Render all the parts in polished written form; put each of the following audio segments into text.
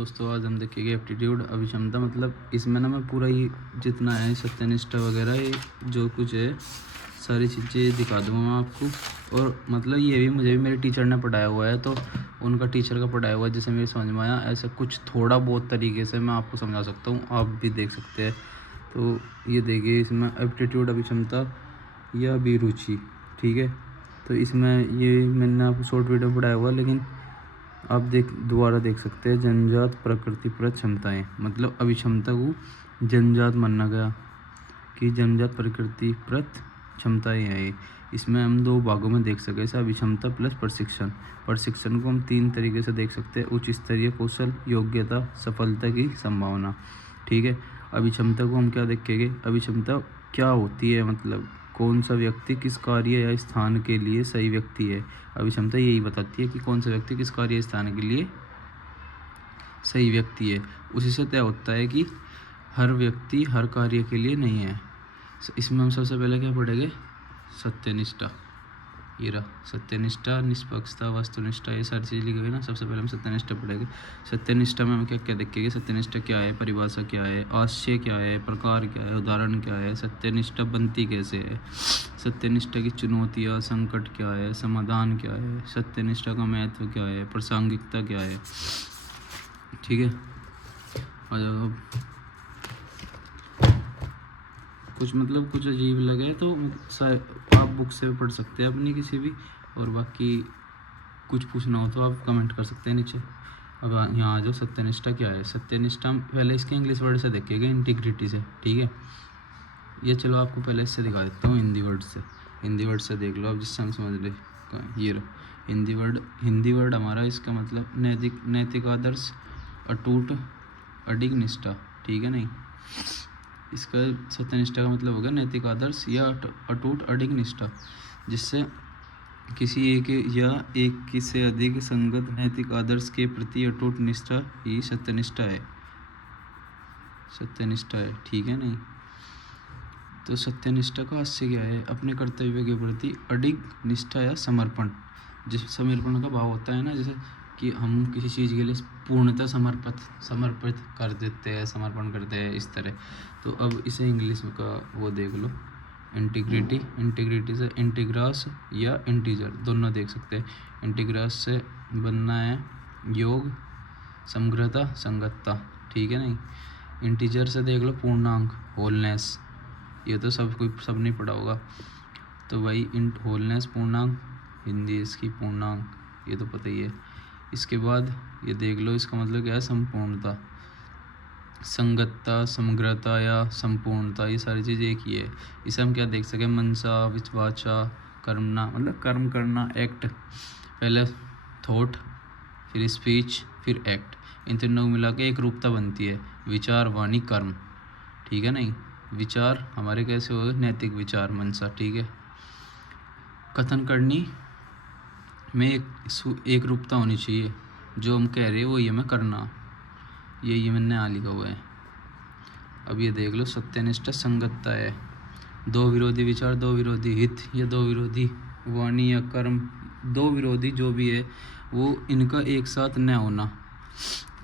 दोस्तों आज हम देखेंगे एप्टीट्यूड अभिक्षमता। मतलब इसमें ना मैं पूरा ये जितना है सत्यनिष्ठा वगैरह ये जो कुछ है सारी चीज़ें दिखा दूँगा मैं आपको। और मतलब ये भी मुझे भी मेरे टीचर ने पढ़ाया हुआ है, तो उनका टीचर का पढ़ाया हुआ है जैसे मेरे समझ में आया ऐसा कुछ थोड़ा बहुत तरीके से मैं आपको समझा सकता हूँ, आप भी देख सकते हैं। तो ये देखिए इसमें एप्टीट्यूड अभिक्षमता या अभिरुचि, ठीक है। तो इसमें ये मैंने आपको शॉर्ट वीडियो पढ़ाया हुआ है, लेकिन आप दोबारा देख सकते हैं। जन्मजात प्रकृतिप्रत क्षमताएं, मतलब अभिक्षमता को जन्मजात माना गया कि जन्मजात प्रकृतिप्रत क्षमताएं हैं ये। इसमें हम दो भागों में देख सकते हैं, अभिक्षमता प्लस प्रशिक्षण। प्रशिक्षण को हम तीन तरीके से देख सकते हैं: उच्च स्तरीय कौशल, योग्यता, सफलता की संभावना, ठीक है। अभिक्षमता को हम क्या देखेंगे, अभिक्षमता क्या होती है, मतलब कौन सा व्यक्ति किस कार्य या स्थान के लिए सही व्यक्ति है। अभिक्षमता यही बताती है कि कौन सा व्यक्ति किस कार्य या स्थान के लिए सही व्यक्ति है। उसी से तय होता है कि हर व्यक्ति हर कार्य के लिए नहीं है। इसमें हम सबसे पहले क्या पढ़ेंगे, सत्यनिष्ठा। ये रहा सत्यनिष्ठा, निष्पक्षता, वस्तुनिष्ठा, ये सारी चीज़ लिखी हुई है ना। सबसे पहले हम सत्यनिष्ठा पढ़ेंगे। सत्यनिष्ठा में हम क्या क्या देखेंगे, सत्यनिष्ठा क्या है, परिभाषा क्या है, आशय क्या है, प्रकार क्या है, उदाहरण क्या है, सत्यनिष्ठा बनती कैसे है, सत्यनिष्ठा की चुनौतियाँ, संकट क्या है, समाधान क्या है, सत्यनिष्ठा का महत्व क्या है, प्रासंगिकता क्या है, ठीक है। और कुछ अजीब लगे तो आप बुक से पढ़ सकते हैं अपनी किसी भी, और बाकी कुछ पूछना हो तो आप कमेंट कर सकते हैं नीचे। अब यहाँ आ जाओ, सत्यनिष्ठा क्या है। सत्यनिष्ठा पहले इसके इंग्लिश वर्ड से देखेंगे, इंटीग्रिटी से, ठीक है। ये चलो आपको पहले इससे दिखा देता हूँ, हिंदी वर्ड से देख लो अब, जिससे हम समझ ले। ये रहा हिंदी वर्ड हमारा, इसका मतलब नैतिक आदर्श, अटूट, अडिग निष्ठा, ठीक है। नहीं, इसका सत्यनिष्ठा का मतलब होगा नैतिक आदर्श या अटूट अडिग निष्ठा, जिससे किसी एक से अधिक संगत नैतिक आदर्श के प्रति अटूट निष्ठा ही सत्यनिष्ठा है, ठीक है। नहीं, तो सत्यनिष्ठा का आशय क्या है, अपने कर्तव्य के प्रति अडिग निष्ठा या समर्पण। जिस समर्पण का भाव होता है ना, जैसे कि हम किसी चीज़ के लिए पूर्णतः समर्पित कर देते हैं, समर्पण करते हैं, इस तरह। तो अब इसे इंग्लिश में का वो देख लो, इंटीग्रिटी से इंटीग्रास या इंटीजर दोनों देख सकते हैं। इंटीग्रास से बनना है योग, समग्रता, संगतता, ठीक है। नहीं, इंटीजर से देख लो पूर्णांक, होलनेस, ये तो सब नहीं पढ़ा होगा। तो भाई होलनेस पूर्णांक, हिंदी इसकी पूर्णांक, ये तो पता ही है। इसके बाद ये देख लो, इसका मतलब क्या है, संपूर्णता, संगतता, समग्रता या संपूर्णता, ये सारी चीज़ एक ही है। इसे हम क्या देख सकें, मनसा, विचवाचा, कर्मना, मतलब कर्म करना, एक्ट, पहले थॉट, फिर स्पीच, फिर एक्ट, इन तीनों को मिला के एक रूपता बनती है, विचार, वाणी, कर्म, ठीक है। नहीं, विचार हमारे कैसे हो, नैतिक विचार, मनसा, ठीक है। कथन करनी में एक रूपता होनी चाहिए, जो हम कह रहे हैं वो ये मैं करना, ये मैंने आ लिखा हुआ है। अब ये देख लो, सत्यनिष्ठा संगतता है, दो विरोधी विचार, दो विरोधी हित या दो विरोधी वाणी या कर्म, दो विरोधी जो भी है वो इनका एक साथ न होना,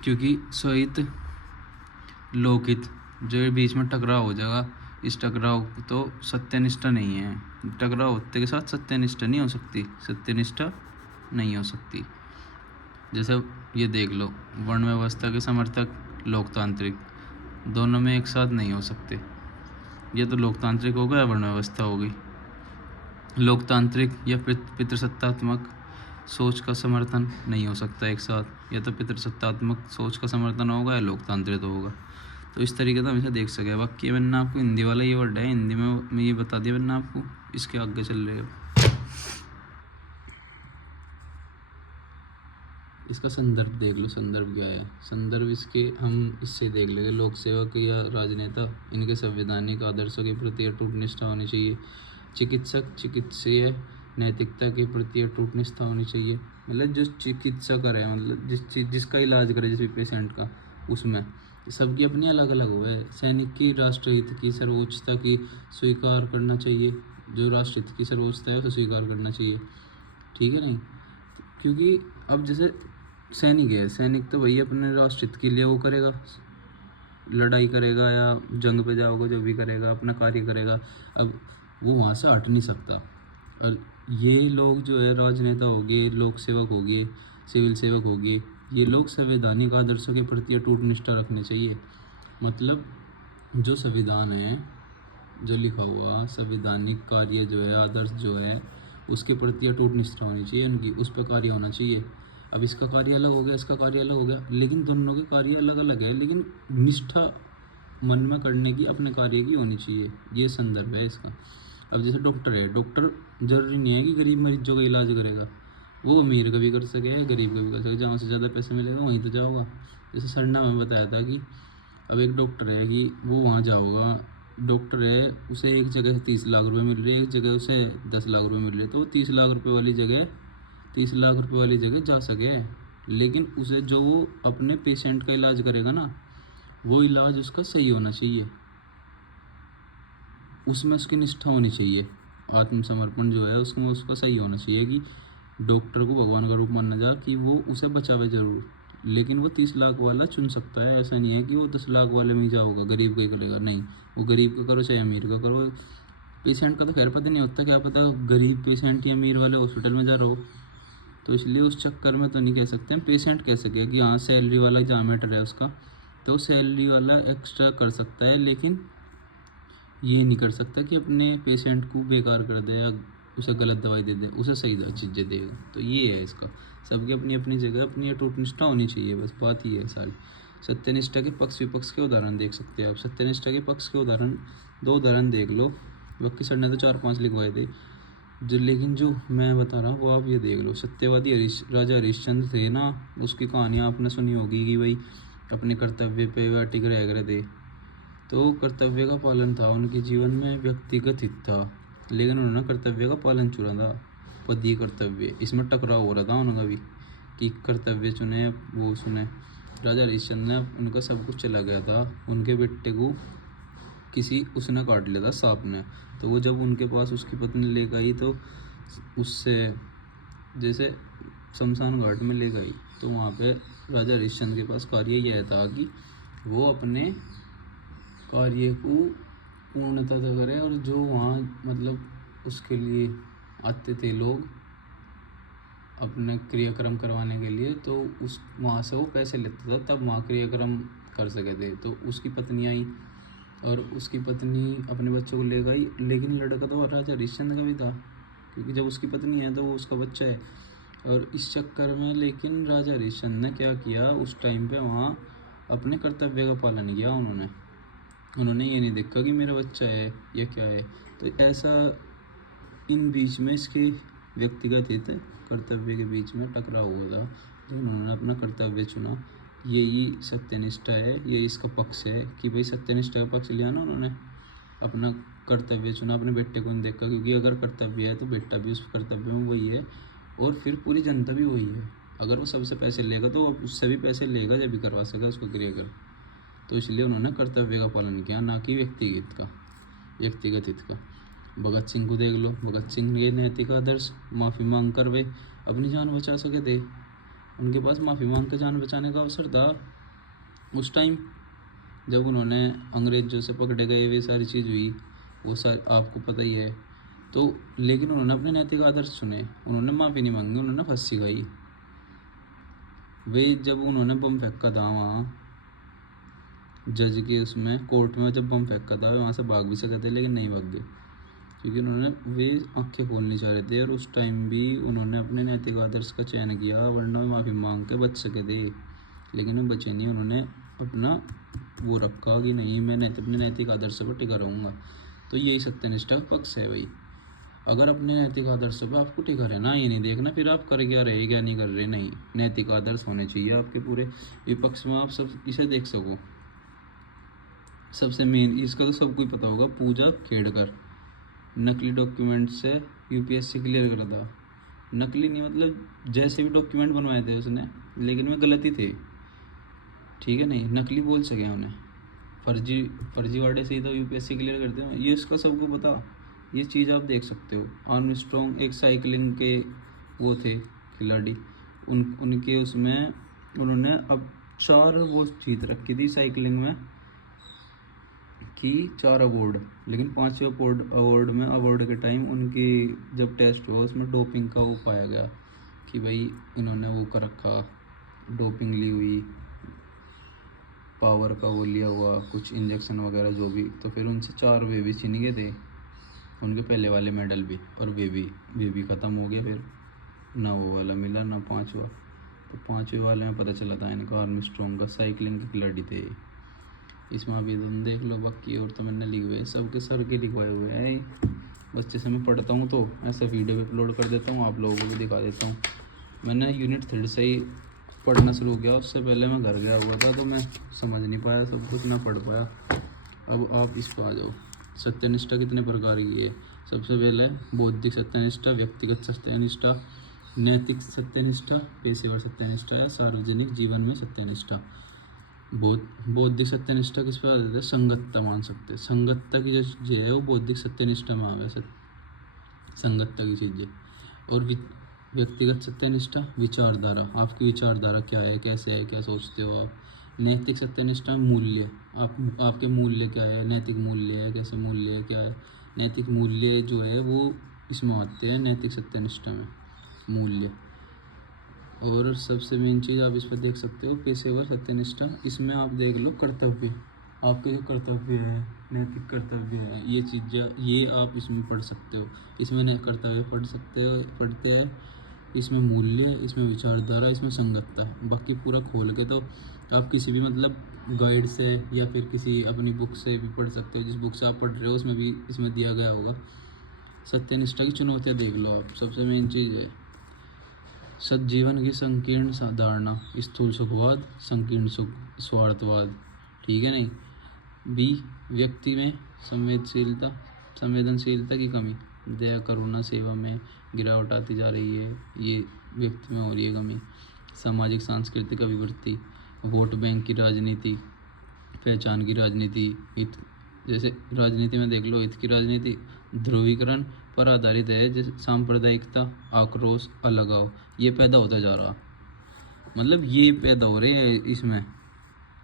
क्योंकि स्वहित लोकहित जो बीच में टकराव हो जाएगा, इस टकराव तो सत्यनिष्ठा नहीं है। टकराव होते के साथ सत्यनिष्ठा नहीं हो सकती। जैसे ये देख लो, वर्ण व्यवस्था के समर्थक, लोकतांत्रिक, दोनों में एक साथ नहीं हो सकते। ये तो लोकतांत्रिक हो गया, वर्ण व्यवस्था हो गई। लोकतांत्रिक या पितृसत्तात्मक सोच का समर्थन नहीं हो सकता एक साथ, या तो पितृसत्तात्मक सोच का समर्थन होगा या लोकतांत्रिक होगा। तो इस तरीके से हमेशा देख सके। बाकी मैंने आपको हिंदी वाला ये वर्ड है, हिंदी में मैं ये बता दिया मैंने आपको, इसके आगे चल रहे हो। इसका संदर्भ देख लो, संदर्भ क्या है, संदर्भ इसके हम इससे देख लेंगे, लोक सेवक या राजनेता, इनके संवैधानिक आदर्शों के प्रति अटूट निष्ठा होनी चाहिए। चिकित्सक, चिकित्सीय नैतिकता के प्रति अटूट निष्ठा होनी चाहिए, मतलब जो चिकित्सा करे, मतलब जिसका इलाज करे जिस भी पेशेंट का, उसमें सबकी अपनी अलग अलग हो है। सैनिक की राष्ट्रहित की सर्वोच्चता की स्वीकार करना चाहिए, जो राष्ट्रहित की सर्वोच्चता है उसे स्वीकार करना चाहिए, ठीक है। नहीं, क्योंकि अब जैसे सैनिक है, सैनिक तो वही अपने राष्ट्र हित के लिए वो करेगा, लड़ाई करेगा या जंग पे जाओगे, जो भी करेगा अपना कार्य करेगा। अब वो वहाँ से हट नहीं सकता। और ये लोग जो है राजनेता हो गए, लोक सेवक हो गए, सिविल सेवक हो गए, ये लोग संवैधानिक आदर्शों के प्रति अटूट निष्ठा रखनी चाहिए। मतलब जो संविधान है, जो लिखा हुआ संवैधानिक कार्य जो है, आदर्श जो है, उसके प्रति अटूट निष्ठा होनी चाहिए उनकी, उस पर कार्य होना चाहिए। अब इसका कार्य अलग हो गया, इसका कार्य अलग हो गया, लेकिन दोनों के कार्य अलग अलग है, लेकिन निष्ठा मन में करने की अपने कार्य की होनी चाहिए। ये संदर्भ है इसका। अब जैसे डॉक्टर है, डॉक्टर जरूरी नहीं है कि गरीब मरीजों का इलाज करेगा, वो अमीर का भी कर सके, गरीब का भी कर सके, जहाँ से ज़्यादा पैसे मिलेगा वहीं तो जाओगा। जैसे सरना में बताया था कि अब एक डॉक्टर है कि वो वहाँ जाओगा, डॉक्टर है, उसे एक जगह 30 लाख रुपए मिल रहे हैं, एक जगह उसे 10 लाख रुपए मिल रहे हैं, तो वो 30 लाख रुपए वाली जगह 30 लाख रुपए वाली जगह जा सके। लेकिन उसे जो वो अपने पेशेंट का इलाज करेगा ना, वो इलाज उसका सही होना चाहिए, उसमें उसकी निष्ठा होनी चाहिए, आत्मसमर्पण जो है उसमें उसका सही होना चाहिए कि डॉक्टर को भगवान का रूप माना जा, कि वो उसे बचावे ज़रूर, लेकिन वो 30 लाख वाला चुन सकता है। ऐसा नहीं है कि वो 10 लाख वाले में ही जाओगा, गरीब का ही करेगा, नहीं, वो गरीब का करो चाहे अमीर का करो। पेशेंट का तो खैर पता नहीं होता, क्या पता गरीब पेशेंट या अमीर वाले हॉस्पिटल में जा रहा हो, तो इसलिए उस चक्कर में तो नहीं कह सकते हम पेशेंट कह सके कि हाँ सैलरी वाला जहाँ मैटर है उसका, तो सैलरी वाला एक्स्ट्रा कर सकता है, लेकिन ये नहीं कर सकता कि अपने पेशेंट को बेकार कर दे या उसे गलत दवाई दे दे, उसे सही चीज़ें देगा। तो ये है इसका, सबकी अपनी अपनी जगह अपनी अटूट निष्ठा होनी चाहिए, बस बात ये है सारी। सत्यनिष्ठा के पक्ष विपक्ष के उदाहरण देख सकते हैं आप। सत्यनिष्ठा के पक्ष के उदाहरण 2 उदाहरण देख लो, बाकी सर ने तो 4-5 लिखवाए थे जो, लेकिन जो मैं बता रहा हूँ वो आप ये देख लो। सत्यवादी राजा हरिश्चंद्र थे ना, उसकी कहानियाँ आपने सुनी होगी कि भाई अपने कर्तव्य पे अटिग रह गए थे, तो कर्तव्य का पालन था उनके जीवन में, व्यक्तिगत हित था, लेकिन उन्होंने कर्तव्य का पालन चुना था, पदीय कर्तव्य, इसमें टकराव हो रहा था उनका भी कि कर्तव्य चुने वो सुने। राजा हरिश्चंद्र ने उनका सब कुछ चला गया था, उनके बेटे को किसी उसने काट लिया था सांप ने, तो वो जब उनके पास उसकी पत्नी ले गई तो उससे जैसे शमशान घाट में ले गई, तो वहाँ पे राजा हरिश्चंद्र के पास कार्य यह था कि वो अपने कार्य को पूर्णतः करे, और जो वहाँ मतलब उसके लिए आते थे लोग अपने क्रियाक्रम करवाने के लिए, तो उस वहाँ से वो पैसे लेता था, तब वहाँ क्रियाक्रम कर सके थे। तो उसकी पत्नी आई और उसकी पत्नी अपने बच्चों को ले गई, लेकिन लड़का तो राजा हरिश्चंद्र का भी था, क्योंकि जब उसकी पत्नी है तो वो उसका बच्चा है। और इस चक्कर में लेकिन राजा हरिश्चंद्र ने क्या किया, उस टाइम पे वहाँ अपने कर्तव्य का पालन किया उन्होंने ये नहीं देखा कि मेरा बच्चा है या क्या है। तो ऐसा इन बीच में इसके व्यक्तिगत हित कर्तव्य के बीच में टकराव हुआ था, तो उन्होंने अपना कर्तव्य चुना। यही सत्यनिष्ठा है, ये इसका पक्ष है कि भाई सत्यनिष्ठा का पक्ष लिया ना उन्होंने, अपना कर्तव्य चुना, अपने बेटे को नहीं देखा, क्योंकि अगर कर्तव्य है तो बेटा भी उस कर्तव्य में वही है, और फिर पूरी जनता भी वही है। अगर वो सबसे पैसे लेगा तो उससे भी पैसे लेगा जब भी करवा सकेगा उसको क्रियाक्रम, तो इसलिए उन्होंने कर्तव्य का पालन किया, ना कि व्यक्तिगत हित का। भगत सिंह को देख लो, भगत सिंह के नैतिक आदर्श, माफ़ी मांग कर वे अपनी जान बचा सके थे, उनके पास माफ़ी मांग कर जान बचाने का अवसर था उस टाइम जब उन्होंने अंग्रेजों से पकड़े गए, वे सारी चीज़ हुई, वो सारी आपको पता ही है। तो लेकिन उन्होंने अपने नैतिक आदर्श चुने, उन्होंने माफ़ी नहीं मांगी, उन्होंने फांसी खाई। वे जब उन्होंने बम फेंका था वहाँ जज के उसमें कोर्ट में, जब बम फेंका था वहाँ से भाग भी सके थे, लेकिन नहीं भाग गए, क्योंकि उन्होंने वे आंखें खोलनी चाह रहे थे, और उस टाइम भी उन्होंने अपने नैतिक आदर्श का चयन किया, वरना माफ़ी मांग के बच सके थे, लेकिन वो बचे नहीं। उन्होंने अपना वो रखा कि नहीं, मैं अपने नैतिक आदर्श पर टिका रहूँगा। तो यही सत्यनिष्ठा का पक्ष है भाई। अगर अपने नैतिक आदर्श पर आपको टिका रहना, ये नहीं देखना फिर आप कर क्या रहे क्या नहीं कर रहे, नहीं, नैतिक आदर्श होने चाहिए आपके पूरे विपक्ष में, आप सब इसे देख सको। सबसे मेन इसका तो सबको ही पता होगा, पूजा खेड़कर नकली डॉक्यूमेंट से यूपीएससी क्लियर करा था। नकली नहीं मतलब जैसे भी डॉक्यूमेंट बनवाए थे उसने, लेकिन वे गलत ही थे, ठीक है, नहीं नकली बोल सके उन्हें, फर्जीवाड़े से ही तो यूपीएससी क्लियर करते हैं, ये इसका सबको पता। ये चीज़ आप देख सकते हो। आर्मस्ट्रॉन्ग एक साइकिलिंग के वो थे खिलाड़ी, उनके उसमें उन्होंने अब 4 वो जीत रखी थी साइकिलिंग में कि 4 अवार्ड, लेकिन 5वें अवार्ड के टाइम उनकी जब टेस्ट हुआ उसमें डोपिंग का वो पाया गया कि भाई इन्होंने वो कर रखा, डोपिंग ली हुई, पावर का वो लिया हुआ, कुछ इंजेक्शन वगैरह जो भी। तो फिर उनसे 4 वे भी छीन गए थे, उनके पहले वाले मेडल भी, और वे भी ख़त्म हो गया। फिर ना वो वाला मिला ना 5वां। तो 5वें वाले में पता चला था इनका आर्मस्ट्रॉन्ग का, साइकिलिंग के खिलाड़ी थे। इसमें अभी तुम देख लो, बाकी और तो मैंने लिखवाए सबके सर के लिखवाए हुए हैं। बस जैसे मैं पढ़ता हूँ तो ऐसा वीडियो अपलोड कर देता हूँ, आप लोगों को भी दिखा देता हूँ। मैंने यूनिट 3 से ही पढ़ना शुरू किया, उससे पहले मैं घर गया हुआ था तो मैं समझ नहीं पाया सब कुछ, ना पढ़ पाया। अब आप इस पर आ जाओ। सत्यनिष्ठा कितने प्रकार की है? सबसे पहले बौद्धिक सत्यनिष्ठा, व्यक्तिगत सत्यनिष्ठा, नैतिक सत्यनिष्ठा, पेशेवर सत्यनिष्ठा या सार्वजनिक जीवन में सत्यनिष्ठा। बौद्धिक सत्यनिष्ठा किस पर आधारित है? संगतता मान सकते हैं। संगतता की जो है वो बौद्धिक सत्यनिष्ठा में आ गया, संगतता की चीज़ें। और व्यक्तिगत सत्यनिष्ठा, विचारधारा, आपकी विचारधारा क्या है, कैसे है, क्या सोचते हो आप। नैतिक सत्यनिष्ठा, मूल्य, आपके मूल्य क्या है, नैतिक मूल्य है, कैसे मूल्य है, क्या है। नैतिक मूल्य जो है वो इसमें आते हैं नैतिक सत्यनिष्ठा में, मूल्य। और सबसे मेन चीज़ आप इस पर देख सकते हो पेशेवर सत्यनिष्ठा, इसमें आप देख लो कर्तव्य, आपके जो कर्तव्य है, नैतिक कर्तव्य है, ये चीज़ें ये आप इसमें पढ़ सकते हो। इसमें कर्तव्य पढ़ते हैं, इसमें मूल्य, इसमें विचारधारा, इसमें संगतता। बाकी पूरा खोल के तो आप किसी भी मतलब गाइड से या फिर किसी अपनी बुक से भी पढ़ सकते हो, जिस बुक से आप पढ़ रहे हो उसमें भी इसमें दिया गया होगा। सत्यनिष्ठा की चुनौतियाँ देख लो आप। सबसे मेन चीज़ है सज्जीवन की संकीर्ण धारणा, स्थूल सुखवाद, संकीर्ण सुख, स्वार्थवाद, ठीक है नहीं। बी, व्यक्ति में संवेदनशीलता की कमी, दया करुणा सेवा में गिरावट आती जा रही है, ये व्यक्ति में हो रही है कमी। सामाजिक सांस्कृतिक अभिवृत्ति, वोट बैंक की राजनीति, पहचान की राजनीति, हित, जैसे राजनीति में देख लो हित की राजनीति, ध्रुवीकरण पर आधारित है, जैसे सांप्रदायिकता, आक्रोश, अलगाव, ये पैदा होता जा रहा, मतलब ये पैदा हो रहे हैं इसमें,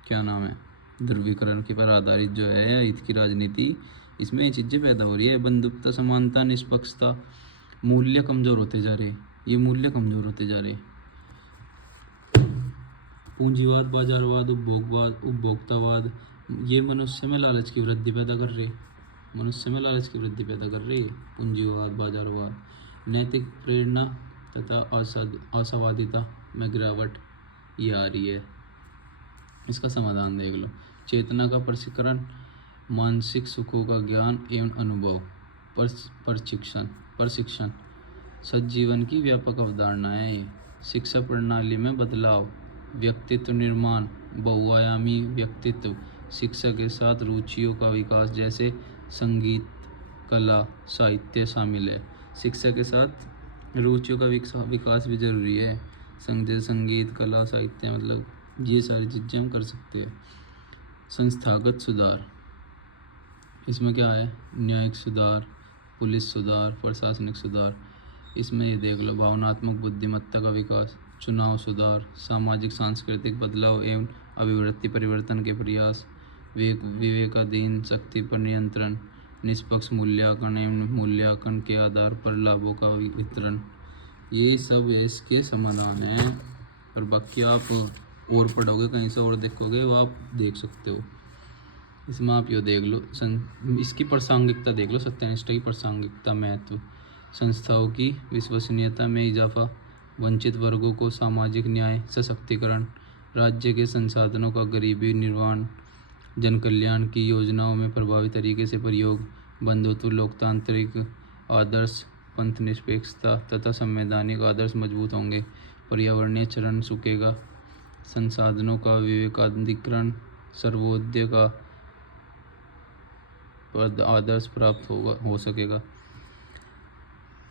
क्या नाम है, ध्रुवीकरण के पर आधारित जो है हित की राजनीति, इसमें ये चीज़ें पैदा हो रही है। बंधुत्व, समानता, निष्पक्षता, मूल्य कमज़ोर होते जा रहे, ये मूल्य कमज़ोर होते जा रहे। पूंजीवाद, बाजारवाद, उपभोक्तावाद, ये मनुष्य में लालच की वृद्धि पैदा कर रहे, पूंजीवाद, बाजारवाद। नैतिक प्रेरणा तथा आशावादिता में गिरावट ये आ रही है। इसका समाधान देख लो। चेतना का प्रशिक्षण, मानसिक सुखों का ज्ञान एवं अनुभव, प्रशिक्षण, सज्जीवन की व्यापक अवधारणाएं, शिक्षा प्रणाली में बदलाव, व्यक्तित्व निर्माण, बहुआयामी व्यक्तित्व, शिक्षा के साथ रुचियों का विकास, जैसे संगीत, कला, साहित्य शामिल है। शिक्षा के साथ रुचियों का विकास भी ज़रूरी है। संगीत, कला, साहित्य, मतलब ये सारी चीज़ें हम कर सकते हैं। संस्थागत सुधार, इसमें क्या है, न्यायिक सुधार, पुलिस सुधार, प्रशासनिक सुधार। इसमें ये देख लो, भावनात्मक बुद्धिमत्ता का विकास, चुनाव सुधार, सामाजिक सांस्कृतिक बदलाव एवं अभिवृत्ति परिवर्तन के प्रयास, विवेकाधीन शक्ति पर नियंत्रण, निष्पक्ष मूल्यांकन एवं मूल्यांकन के आधार पर लाभों का वितरण, ये सब इसके समाधान हैं। और बाकी आप और पढ़ोगे कहीं से और देखोगे वो आप देख सकते हो। इसमें आप ये देख लो, इसकी प्रासंगिकता देख लो, सत्यनिष्ठा की प्रासंगिकता, महत्व, संस्थाओं की विश्वसनीयता में इजाफा, वंचित वर्गों को सामाजिक न्याय, सशक्तिकरण, राज्य के संसाधनों का गरीबी निर्वहन, जन कल्याण की योजनाओं में प्रभावी तरीके से प्रयोग, बंधुत्व, लोकतांत्रिक आदर्श, पंथ निरपेक्षता तथा संवैधानिक आदर्श मजबूत होंगे, पर्यावरणीय चरण सुखेगा, संसाधनों का विवेकाधिकरण, सर्वोदय का आदर्श प्राप्त हो सकेगा।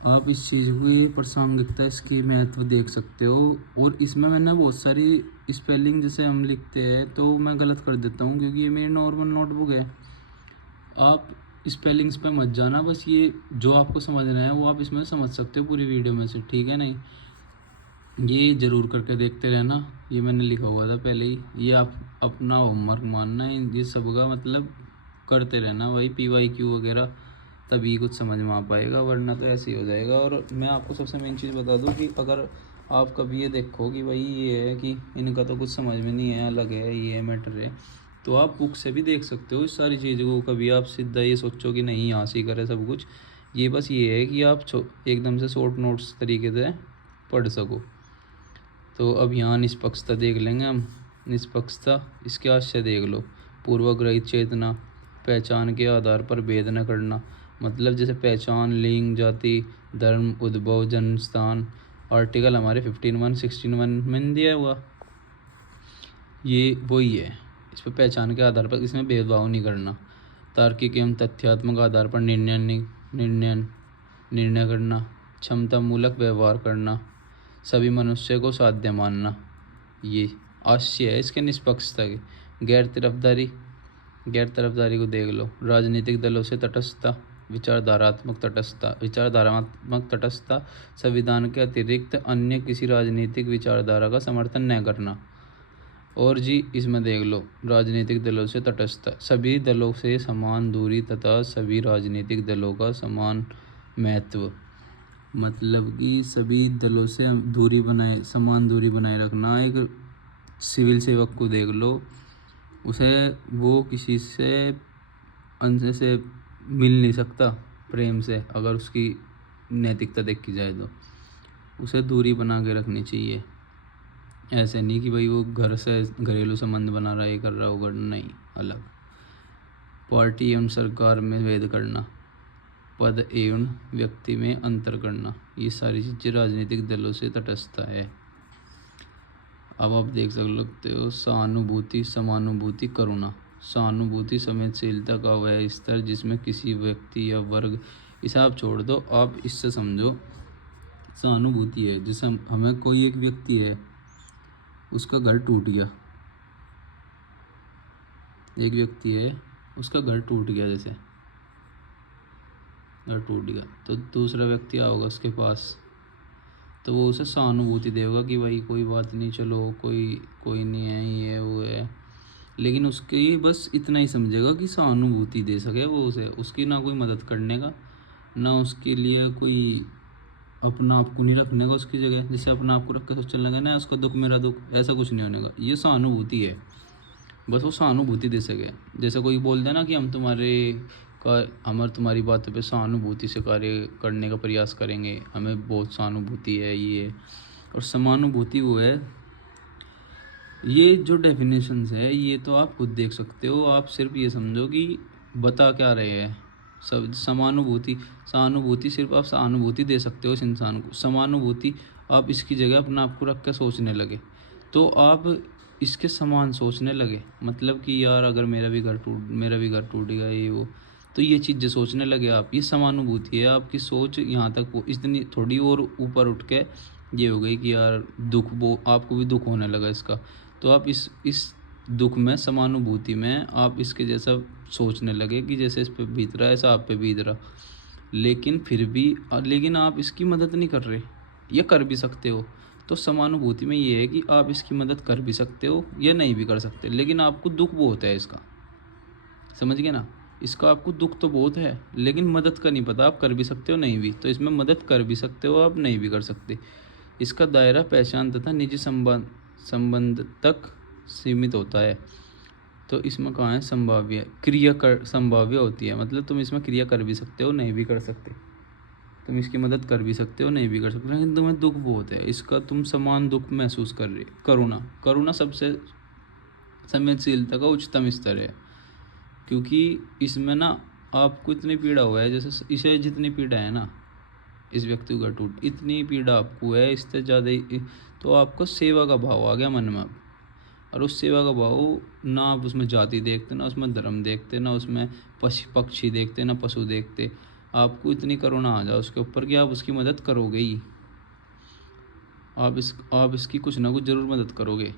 आप इस चीज़ की प्रासंगिकता, इसकी महत्व देख सकते हो। और इसमें मैंने बहुत सारी स्पेलिंग जैसे हम लिखते हैं तो मैं गलत कर देता हूँ, क्योंकि ये मेरी नॉर्मल नोटबुक है। आप स्पेलिंग्स पे मत जाना, बस ये जो आपको समझना है वो आप इसमें समझ सकते हो पूरी वीडियो में से, ठीक है नहीं। ये ज़रूर करके देखते रहना। ये मैंने लिखा हुआ था पहले ही, ये आप अपना होमवर्क मानना है, ये सबका मतलब करते रहना भाई, PYQ वगैरह, तभी कुछ समझ में आ पाएगा, वरना तो ऐसे ही हो जाएगा। और मैं आपको सबसे मेन चीज़ बता दूं कि अगर आप कभी ये देखो कि भाई ये है कि इनका तो कुछ समझ में नहीं है, अलग है, ये मैटर है, तो आप बुक से भी देख सकते हो इस सारी चीज़ों को। कभी आप सीधा ये सोचो कि नहीं यहाँ से ही करे सब कुछ, ये बस ये है कि आप एकदम से शॉर्ट नोट्स तरीके से पढ़ सको। तो अब यहाँ निष्पक्षता देख लेंगे हम। निष्पक्षता, इसके आशय देख लो। पूर्वग्रहित चेतना, पहचान के आधार पर भेद न करना, मतलब जैसे पहचान, लिंग, जाति, धर्म, उद्भव, जन्म स्थान, आर्टिकल हमारे 15(1) 16(1) में नहीं दिया हुआ, ये वही है। इस पर पहचान के आधार पर इसमें भेदभाव नहीं करना। तार्किक एवं तथ्यात्मक आधार पर निर्णय करना, क्षमता मूलक व्यवहार करना, सभी मनुष्य को साध्य मानना, ये आशय है इसके निष्पक्षता के। गैर तरफदारी को देख लो। राजनीतिक दलों से तटस्थता, विचारधारात्मक तटस्थता, संविधान के अतिरिक्त अन्य किसी राजनीतिक विचारधारा का समर्थन न करना। और जी इसमें देख लो, राजनीतिक दलों से तटस्थता, सभी दलों से समान दूरी तथा सभी राजनीतिक दलों का समान महत्व, मतलब कि सभी दलों से समान दूरी बनाए रखना। एक सिविल सेवक को देख लो, उसे वो किसी से अंश से मिल नहीं सकता प्रेम से, अगर उसकी नैतिकता देखी जाए तो उसे दूरी बना के रखनी चाहिए। ऐसे नहीं कि भाई वो घर से घरेलू संबंध बना रहा है, ये कर रहा होगा, नहीं, अलग। पार्टी एवं सरकार में भेद करना, पद एवं व्यक्ति में अंतर करना, ये सारी चीज़ें राजनीतिक दलों से तटस्थता है। अब आप देख सकते हो सहानुभूति, समानुभूति, करुणा। सहानुभूति संवेदनशीलता का वह स्तर जिसमें किसी व्यक्ति या वर्ग, इसे आप छोड़ दो, आप इससे समझो सहानुभूति है जैसे हमें कोई एक व्यक्ति है, उसका घर टूट गया, एक व्यक्ति है उसका घर टूट गया, जैसे घर टूट गया तो दूसरा व्यक्ति आओगा उसके पास, तो वो उसे सहानुभूति देगा कि भाई कोई बात नहीं, चलो कोई नहीं है, ये वो है, लेकिन उसकी बस इतना ही समझेगा कि सहानुभूति दे सके वो उसे, उसकी ना कोई मदद करने का, ना उसके लिए कोई अपना आप को नहीं रखने का उसकी जगह, जैसे अपना आप को रख कर सोचने लगे ना उसका दुख मेरा दुख, ऐसा कुछ नहीं होने का, ये सहानुभूति है, बस वो सहानुभूति दे सके। जैसे कोई बोल दे ना कि हम तुम्हारी बातों पे सहानुभूति से कार्य करने का प्रयास करेंगे, हमें बहुत सहानुभूति है ये। और समानुभूति वो है, ये जो डेफिनेशंस है ये तो आप खुद देख सकते हो, आप सिर्फ ये समझो कि बता क्या रहे हैं। सब समानुभूति, सहानुभूति सिर्फ आप सहानुभूति दे सकते हो इस इंसान को, समानुभूति आप इसकी जगह अपना आप को रख कर सोचने लगे, तो आप इसके समान सोचने लगे, मतलब कि यार अगर मेरा भी घर टूट गया ये वो, तो ये चीज़ें सोचने लगे आप, ये समानुभूति है। आपकी सोच यहाँ तक वो इतनी थोड़ी और ऊपर उठ के ये हो गई कि यार दुख, वो आपको भी दुख होने लगा इसका, तो आप इस दुख में, समानुभूति में आप इसके जैसा सोचने लगे कि जैसे इस पे बीत रहा है ऐसा आप पे बीत रहा, लेकिन फिर भी लेकिन आप इसकी मदद नहीं कर रहे, या कर भी सकते हो। तो समानुभूति में ये है कि आप इसकी मदद कर भी सकते हो या नहीं भी कर सकते, लेकिन आपको दुख बहुत है इसका, समझ गए ना, इसका आपको दुख तो बहुत है, लेकिन मदद का नहीं पता, आप कर भी सकते हो नहीं भी, तो इसमें मदद कर भी सकते हो, आप नहीं भी कर सकते। इसका दायरा पहचान तथा निजी संबंध तक सीमित होता है। तो इसमें कहाँ है संभाव्य, संभाव्य होती है, मतलब तुम इसमें क्रिया कर भी सकते हो नहीं भी कर सकते, तुम इसकी मदद कर भी सकते हो नहीं भी कर सकते, लेकिन तुम्हें दुख बहुत है इसका, तुम समान दुख महसूस कर रहे। करुणा सबसे संवेदनशीलता का उच्चतम स्तर है, क्योंकि इसमें ना आपको इतनी पीड़ा हुआ है, जैसे इसे जितनी पीड़ा है ना इस व्यक्ति को टूट, इतनी पीड़ा आपको है, इससे ज़्यादा तो आपको सेवा का भाव आ गया मन में। और उस सेवा का भाव ना आप उसमें जाति देखते, ना उसमें धर्म देखते, ना उसमें पक्षी देखते, ना पशु देखते, आपको इतनी करुणा आ जाए उसके ऊपर कि आप उसकी मदद करोगे ही, आप इसकी कुछ ना कुछ ज़रूर मदद करोगे।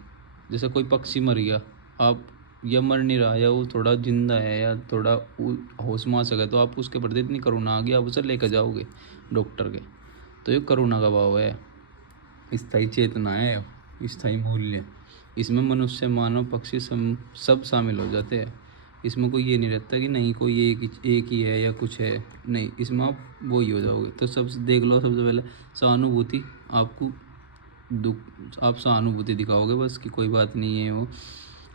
जैसे कोई पक्षी मर गया, आप या मर नहीं रहा, या वो थोड़ा जिंदा है या थोड़ा होश में आ सके, तो आप उसके प्रति इतनी करुणा आ गई, आप उसे लेकर जाओगे डॉक्टर के, तो ये करुणा का भाव है। स्थायी चेतना है, स्थायी मूल्य। इसमें मनुष्य, मानव, पक्षी सब शामिल हो जाते हैं। इसमें कोई ये नहीं रहता कि नहीं कोई एक ही है या कुछ है, नहीं, इसमें आप वो ही हो जाओगे। तो सबसे देख लो, सबसे पहले सहानुभूति। आपको दुख, आप सहानुभूति दिखाओगे बस कि कोई बात नहीं है वो।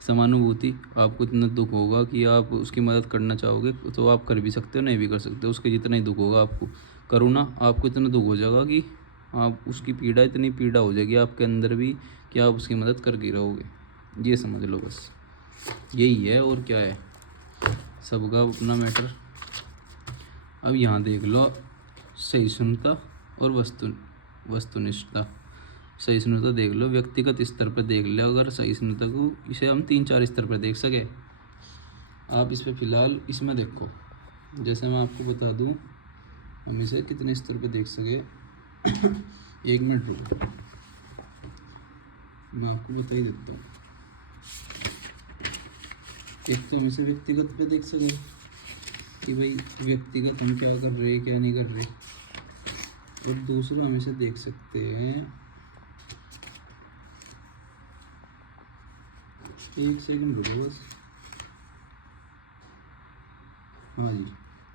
समानुभूति, आपको इतना दुख होगा कि आप उसकी मदद करना चाहोगे, तो आप कर भी सकते हो, नहीं भी कर सकते हो, उसके जितना ही दुख होगा आपको। करुणा, आपको इतना दुख हो जाएगा कि आप उसकी पीड़ा, इतनी पीड़ा हो जाएगी आपके अंदर भी कि आप उसकी मदद कर ही रहोगे। ये समझ लो बस, यही है और क्या है, सबका अपना मैटर। अब यहाँ देख लो, सहिष्णुता और वस्तुनिष्ठता। सहिष्णुता देख लो, व्यक्तिगत स्तर पर देख लो। अगर सहिष्णुता को इसे हम 3-4 स्तर पर देख सके, आप इस पर फिलहाल इसमें देखो। जैसे मैं आपको बता दूं, हम इसे कितने स्तर पर देख सके। 1 मिनट रुको, मैं आपको बता ही देता हूँ। एक तो हम इसे व्यक्तिगत पे देख सके कि भाई व्यक्तिगत हम क्या कर रहे हैं, क्या नहीं कर रहे। और दूसरा हम इसे देख सकते हैं, 1 सेकंड रुको बस। हाँ जी,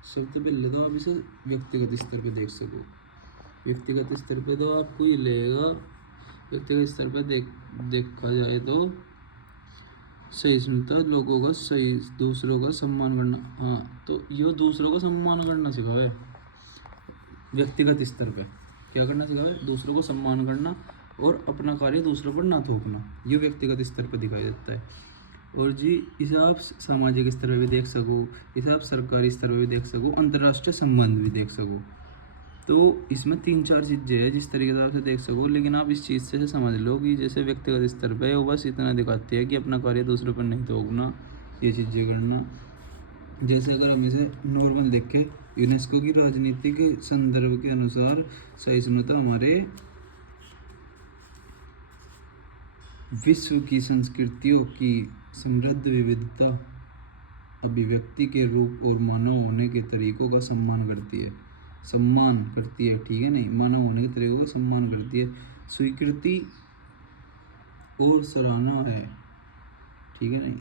सबसे पहले तो आप इसे व्यक्तिगत स्तर पे देख सको। व्यक्तिगत स्तर पे तो आपको ये लगेगा, व्यक्तिगत स्तर पे देखा जाए तो सहिष्णुता, लोगों का सही, दूसरों का सम्मान करना। हाँ, तो ये दूसरों का सम्मान करना सिखाए। व्यक्तिगत स्तर पे क्या करना सिखाए? दूसरों को सम्मान करना और अपना कार्य दूसरों पर ना थोपना। ये व्यक्तिगत स्तर पर दिखाई देता है। और जी, इसे आप सामाजिक स्तर पर भी देख सको, इसे आप सरकारी स्तर पर भी देख सको, अंतर्राष्ट्रीय संबंध भी देख सको। तो इसमें 3-4 चीज़ें हैं जिस तरीके से आप देख सको। लेकिन आप इस चीज़ से समझ लो कि जैसे व्यक्तिगत स्तर पे वो बस इतना दिखाती है कि अपना कार्य दूसरों पर नहीं थोपना, ये चीज़ें करना। जैसे अगर हम इसे नॉर्मल देखें, यूनेस्को की राजनीतिक संदर्भ के अनुसार सहिष्णुता हमारे विश्व की संस्कृतियों की समृद्ध विविधता, अभिव्यक्ति के रूप और मानव होने के तरीकों का सम्मान करती है। ठीक है, नहीं, मानव होने के तरीकों का सम्मान करती है, स्वीकृति और सराहना है। ठीक है, नहीं,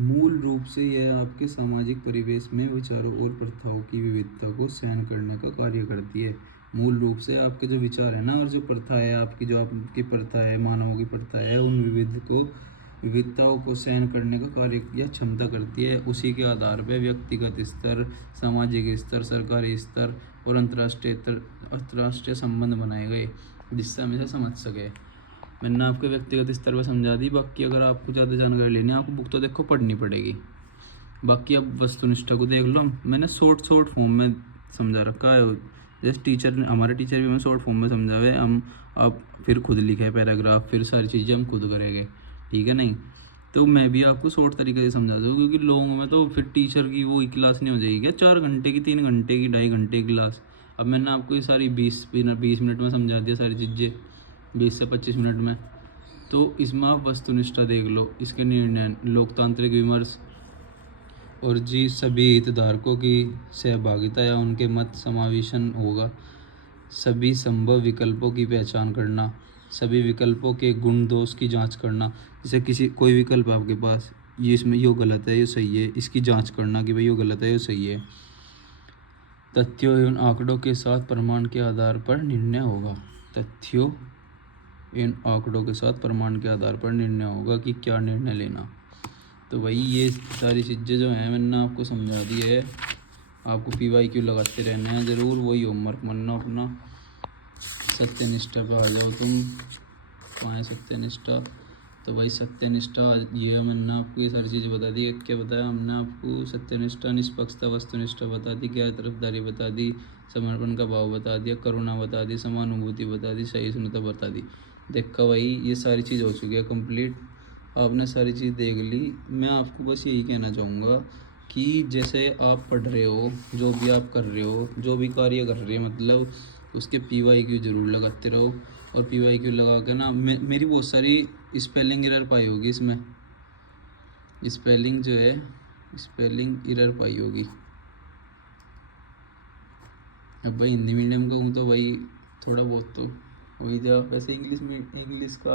मूल रूप से यह आपके सामाजिक परिवेश में विचारों और प्रथाओं की विविधता को सहन करने का कार्य करती है। मूल रूप से आपके जो विचार है ना, और जो प्रथा है आपकी, जो आपकी प्रथा है, मानवों की प्रथा है, उन विविधताओं को सहन करने का कार्य या क्षमता करती है। उसी के आधार पर व्यक्तिगत स्तर, सामाजिक स्तर, सरकारी स्तर और अंतर्राष्ट्रीय संबंध बनाए गए, जिससे हम इसे समझ सके। मैंने आपको व्यक्तिगत स्तर पर समझा दी। बाकी अगर आपको ज़्यादा जानकारी लेनी है, आपको बुक तो देखो पढ़नी पड़ेगी। बाकी अब वस्तुनिष्ठा को देख लो। मैंने शॉर्ट फॉर्म में समझा रखा है। जैसे हमारे टीचर भी हमें शॉर्ट फॉर्म में समझावे, हम आप फिर खुद लिखे पैराग्राफ, फिर सारी चीज़ें हम खुद करेंगे। ठीक है, नहीं, तो मैं भी आपको शॉर्ट तरीके से समझा दूँ, क्योंकि लॉन्ग में तो फिर टीचर की वो क्लास नहीं हो जाएगी क्या, 4 घंटे की, 3 घंटे की, 2.5 घंटे की क्लास। अब मैंने आपको ये सारी 20 मिनट में समझा दिया सारी चीज़ें, 20 से 25 मिनट में। तो इसमें आप वस्तुनिष्ठा देख लो, इसके निर्णय, लोकतांत्रिक विमर्श और जी सभी हितधारकों की सहभागिता या उनके मत समावेशन होगा। सभी संभव विकल्पों की पहचान करना, सभी विकल्पों के गुण दोष की जांच करना। जैसे कोई विकल्प आपके पास, ये इसमें ये गलत है, ये सही है, इसकी जांच करना कि भाई ये गलत है, ये सही है। तथ्यों एवं आंकड़ों के साथ प्रमाण के आधार पर निर्णय होगा। तथ्यों इन आंकड़ों के साथ प्रमाण के आधार पर निर्णय होगा कि क्या निर्णय लेना। तो भाई ये सारी चीज़ें जो हैं मैंने आपको समझा दी है। आपको PYQ लगाते रहना है ज़रूर, वही होमवर्क बनना अपना। सत्यनिष्ठा पर आ जाओ तुम, कहाँ है सत्यनिष्ठा? तो भाई सत्यनिष्ठा, ये मैंने आपको ये सारी चीज़ें बता दी। क्या बताया हमने आपको? सत्यनिष्ठा, निष्पक्षता, वस्तुनिष्ठा बता दी, गैर तरफदारी बता दी, समर्पण का भाव बता दिया, करुणा बता दी, समानुभूति बता दी, सहिष्णुता बता दी। देखा भाई, ये सारी चीज़ हो चुकी है कंप्लीट। आपने सारी चीज़ देख ली। मैं आपको बस यही कहना चाहूँगा कि जैसे आप पढ़ रहे हो, जो भी आप कर रहे हो, जो भी कार्य कर रहे हो, मतलब उसके PYQ ज़रूर लगाते रहो। और PYQ लगा के ना, मेरी बहुत सारी स्पेलिंग एरर पाई होगी इसमें, स्पेलिंग जो है, स्पेलिंग एरर पाई होगी। अब भाई हिंदी मीडियम का हूँ तो भाई थोड़ा बहुत तो वही जो वैसे इंग्लिश में इंग्लिश का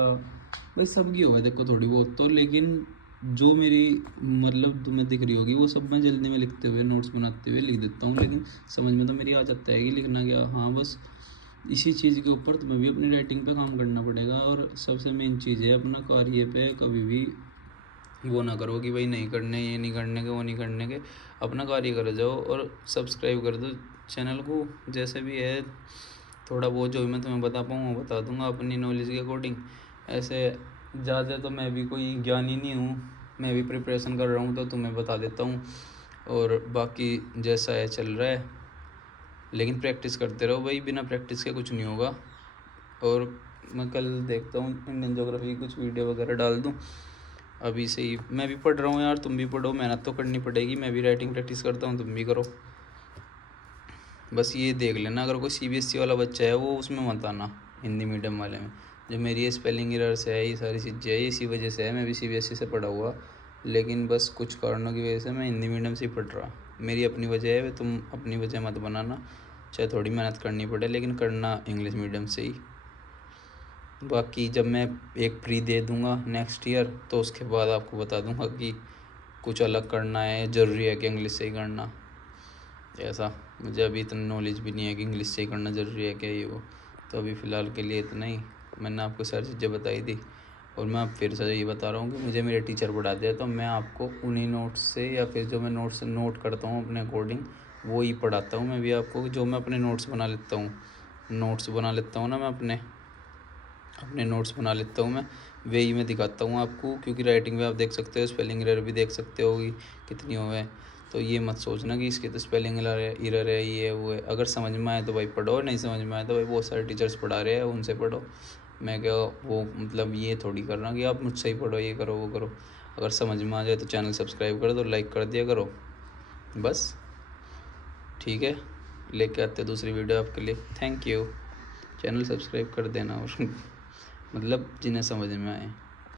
भाई सबकी होगा देखो थोड़ी बहुत तो, लेकिन जो मेरी मतलब तुम्हें दिख रही होगी वो सब मैं जल्दी में लिखते हुए नोट्स बनाते हुए लिख देता हूँ, लेकिन समझ में तो मेरी आ जाता है कि लिखना क्या। हाँ बस इसी चीज़ के ऊपर तुम्हें भी अपनी राइटिंग पे काम करना पड़ेगा, और सबसे मेन चीज़ है अपना कार्य पे कभी भी वो ना करो कि भाई नहीं करने, ये नहीं करने के, वो नहीं करने के, अपना कार्य कर जाओ और सब्सक्राइब कर दो चैनल को। जैसे भी है थोड़ा बहुत जो भी मैं तुम्हें बता पाऊँ वो बता दूंगा अपनी नॉलेज के अकॉर्डिंग। ऐसे ज़्यादा तो मैं भी कोई ज्ञानी नहीं हूँ, मैं भी प्रिपरेशन कर रहा हूँ तो तुम्हें बता देता हूँ, और बाकी जैसा है चल रहा है। लेकिन प्रैक्टिस करते रहो भाई, बिना प्रैक्टिस के कुछ नहीं होगा। और मैं कल देखता हूँ इंडियन ज्योग्राफी की कुछ वीडियो वगैरह डाल दूँ। अभी से ही मैं भी पढ़ रहा हूँ यार, तुम भी पढ़ो, मेहनत तो करनी पड़ेगी। मैं भी राइटिंग प्रैक्टिस करता हूँ, तुम भी करो। बस ये देख लेना अगर कोई सीबीएसई वाला बच्चा है वो उसमें मत आना, हिंदी मीडियम वाले में। जो मेरी ये स्पेलिंग एरर्स है, ये सारी चीज़ें है, इसी वजह से है। मैं भी सीबीएसई से पढ़ा हुआ, लेकिन बस कुछ कारणों की वजह से मैं हिंदी मीडियम से ही पढ़ रहा। मेरी अपनी वजह है, तुम अपनी वजह मत बनाना। चाहे थोड़ी मेहनत करनी पड़े, लेकिन करना इंग्लिश मीडियम से ही। बाकी जब मैं एक प्री दे दूंगा नेक्स्ट ईयर तो उसके बाद आपको बता दूंगा कि कुछ अलग करना है, ज़रूरी है कि इंग्लिश से ही करना। ऐसा मुझे अभी इतना नॉलेज भी नहीं है कि इंग्लिश से ही करना ज़रूरी है क्या ये वो। तो अभी फ़िलहाल के लिए इतना ही, मैंने आपको सारी चीज़ें बताई थी। और मैं अब फिर से ये बता रहा हूँ कि मुझे मेरे टीचर पढ़ाते हैं, तो मैं आपको उन्हीं नोट्स से या फिर जो मैं नोट्स नोट करता हूँ अपने अकॉर्डिंग वो ही पढ़ाता हूँ मैं भी आपको। जो मैं अपने नोट्स बना लेता हूँ, ना मैं अपने नोट्स बना लेता हूँ मैं, वही मैं दिखाता हूँ आपको। क्योंकि राइटिंग में आप देख सकते हो, स्पेलिंग एरर भी देख सकते हो कि कितनी हो है। तो ये मत सोचना कि इसके तो स्पेलिंग एरर है, ये है वो है। अगर समझ में आए तो भाई पढ़ो, नहीं समझ में आए तो भाई बहुत सारे टीचर्स पढ़ा रहे हैं उनसे पढ़ो। मैं क्या वो मतलब ये थोड़ी कर रहा कि आप मुझसे ही पढ़ो, ये करो वो करो। अगर समझ में आ जाए तो चैनल सब्सक्राइब कर दो, लाइक कर दिया करो, बस ठीक है। लेके आते दूसरी वीडियो आपके लिए। Thank you. चैनल सब्सक्राइब कर देना और मतलब जिन्हें समझ में आए।